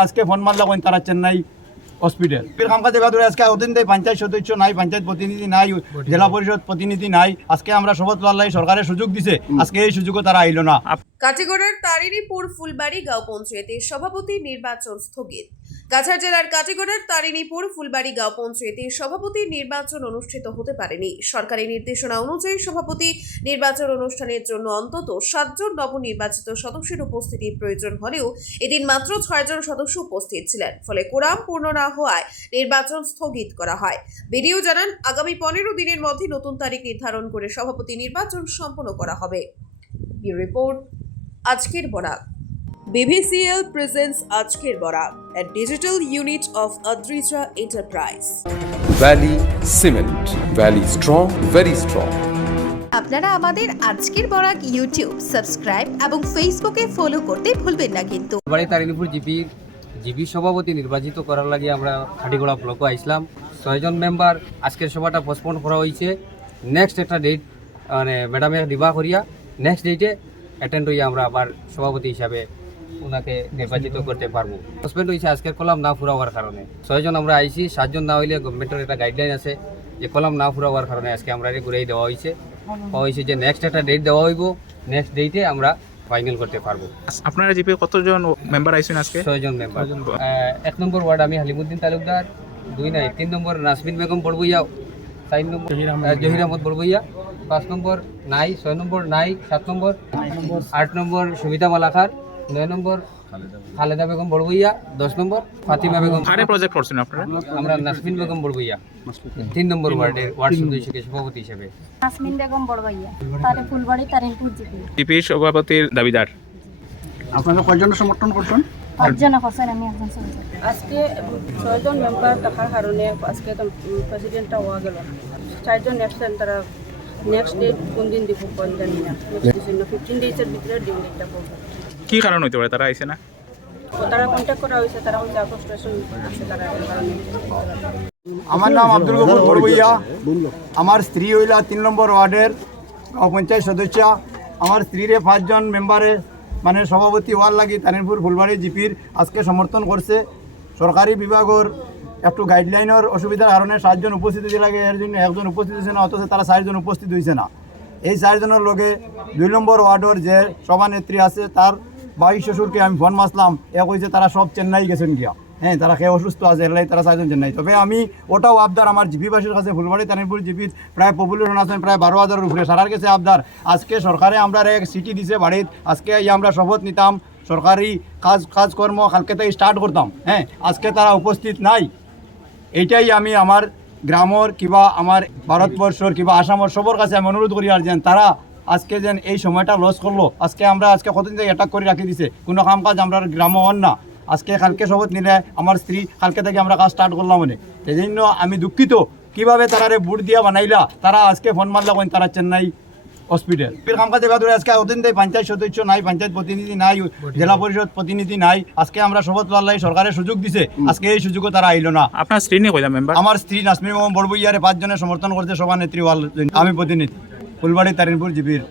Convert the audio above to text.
আজকে ফোন মারলে কোন তারা চেন্নাই হসপিটাল ফির কাম কাজে বাদুরে আজকে ওদিন দেয় পঞ্চায়েত সদস্য নাই, পঞ্চায়েত প্রতিনিধি নাই, জেলা পরিষদ প্রতিনিধি নাই। আজকে আমরা শপথ লড়াই সরকারের সুযোগ দিছে, আজকে এই সুযোগও তারা আইলো না। কাটিগড়ার তারিণীপুর ফুলবাড়ি গাঁও পঞ্চায়েতের সভাপতি নির্বাচন স্থগিত। কাছাড় জেলার কাটিগড়ার তারিণীপুর ফুলবাড়ি গাঁও পঞ্চায়েতের সভাপতি নির্বাচন অনুষ্ঠিত হতে পারেনি। সরকারি নির্দেশনা অনুযায়ী সভাপতি নির্বাচন অনুষ্ঠানের জন্য অন্তত 7 জন নবনির্বাচিত সদস্যের উপস্থিতির প্রয়োজন হলেও এদিন মাত্র 6 জন সদস্য উপস্থিত ছিলেন, ফলে কোরাম পূর্ণ না হওয়ায় নির্বাচন স্থগিত করা হয়। বিডিও জানান, আগামী 15 দিনের মধ্যে নতুন তারিখ নির্ধারণ করে সভাপতি নির্বাচন সম্পন্ন করা হবে। ব্যুরো রিপোর্ট, আজকের বরাক। BVCL presents আজকের Barak, a digital unit of Adrija Enterprise. Valley Cement. Valley strong, very strong. আপনারা আমাদের আজকের বরাক ইউটিউব সাবস্ক্রাইব এবং ফেসবুকে ফলো করতে ভুলবেন না কিন্তু। ফুলবাড়ি তারিণীপুর জিপি সভাপতি নির্বাচিত করার লাগে আমরা খাটিগড়া ব্লকে আইসলাম। 6 জন মেম্বার আজকের সভাটা পোস্টপোন করা হয়েছে। নেক্সট একটা ডেট মানে ম্যাডামে দিবা করিয়া নেক্সট ডেটে অ্যাটেন্ড হইয়া আমরা আবার সভাপতি হিসাবে ওনাকে নির্বাচিত করতে পারবো। সাসপেন্ড হয়েছে আজকের কলাম না ফুরাবার কারণে। 6 জন আমরা আইছি, 7 জন না হইলে গভর্নমেন্টের একটা গাইডলাইন আছে যে কলাম না ফুরাবার কারণে আজকে আমরা ঘুরাই দেওয়া হয়েছে যে নেক্সট একটা ডেট দেওয়া হইব, নেক্সট ডেটে আমরা ফাইনাল করতে পারবো। আপনারা জিপে কতজন মেম্বার আইছেন আজকে? 6 জন মেম্বার। 1 নম্বর ওয়ার্ড আমি হালিমুদ্দিন তালুকদার, 3 নম্বর নাসমিন বেগম বড়বইয়া, 4 নম্বর জহির আহমদ বড়বইয়া, 5 নম্বর নাই, 6 নম্বর নাই, 7 নম্বর 8 নম্বর সুমিতা মালাখার, 9 নম্বর খালেদা বেগম বড়বইয়া, 10 নম্বর ফাতিমা বেগম। কারে প্রজেক্ট করছেন আপনারা? আমরা নাসমিন বেগম বড়বইয়া 3 নম্বর ওয়ার্ড সদস্যকে সভাপতি হিসেবে। নাসমিন বেগম বড়বাইয়া, তারে ফুলবাড়ি তারিণপুর জিপি। জিপি সভাপতির দাবিদার। আপনারা কয়জন সমর্থন করছেন? 5 জন করছেন, আমি একজন সদস্য। আজকে 6 জন মেম্বার থাকার কারণে আজকে তো প্রেসিডেন্টটা হওয়া গেল না। 4 জন এসছেন, তারা নেক্সট ডেট কোন দিন দিব কোন জানি না। 15 ডেজের ভিতরে ডিউটিটা করবে। কি কারণ হইতে পারে তারা আইছে না? তারা কন্ট্যাক্ট করা হয়েছে, তারা হচ্ছে ফ্রাস্ট্রেশন আছে, তারা এই কারণে। আমার নাম আব্দুল গফুর বড়বইয়া। আমার স্ত্রী হইলা 3 নম্বর ওয়ার্ডের পঞ্চায়েত সদস্য। আমার স্ত্রীরে 5 জন মেম্বারে মানে সভাপতি হওয়ার লাগি তারিণপুর ফুলবাড়ি জিপির আজকে সমর্থন করছে। সরকারি বিভাগের একটু গাইডলাইনের অসুবিধার কারণে 7 জন উপস্থিত লাগে, এর জন্য 1 জন উপস্থিত হয়েছে না, অথচ তারা 4 জন উপস্থিত হয়েছে না। এই 4 জনের লগে 2 নম্বর ওয়ার্ডের যে সভানেত্রী আছে তার 22 শ্বশুরকে আমি ফোন মাসলাম, কইছে তারা সব চেন্নাই গেছেন গিয়া। হ্যাঁ, তারা খেয়ে অসুস্থ আছে, এলাই তারা 4 জন চেন্নাই। তবে আমি ওটাও আবদার আমার জিপিবাসীর কাছে, ফুলবাড়ি তারিণপুর জিপির প্রায় পপুলেশন আছেন প্রায় 12,000-এর উপরে, সারার কাছে আবদার। আজকে সরকারে আমরা এক সিটি দিছে বাড়িত, আজকে আমরা শপথ নিতাম, সরকারি কাজকর্ম কালকে থেকে স্টার্ট করতাম। হ্যাঁ, আজকে তারা উপস্থিত নাই। এইটাই আমি আমার গ্রামের কিংবা আমার ভারতবর্ষর কিংবা আসামের সবার কাছে আমি অনুরোধ করি আর যেন তারা আজকে যেন এই সময়টা লস করলো। আজকে কতদিন থেকে অ্যাটাক করে রাখি দিছে, কোনো কাম কাজ আমরা গ্রামে হন না। আজকে কালকে শপথ নিলে আমার স্ত্রী কালকে থেকে আমরা কাজ স্টার্ট করলাম মানে। সেই জন্য আমি দুঃখিত কীভাবে তারারে বুট দিয়া বানাইলা। তারা আজকে ফোন মারলা কোন তারা চেন্নাই হসপিটাল ফির কাম কাজে বাদুরে আজকে ওদিন দেয় পঞ্চায়েত সদস্য নাই, পঞ্চায়েত প্রতিনিধি নাই, জেলা পরিষদ প্রতিনিধি নাই। আজকে আমরা শপথ লড়াই সরকারের সুযোগ দিছে, আজকে এই সুযোগও তারা আইলো না। আপনার স্ত্রী নিয়ে কয়টা মেম্বার? আমার স্ত্রী নাসমিন বেগম বড়বইয়ারে 5 জনের সমর্থন করতে সভানেত্রী হওয়ার জন্য। আমি প্রতিনিধি ফুলবাড়ি তারিণপুর জিপির।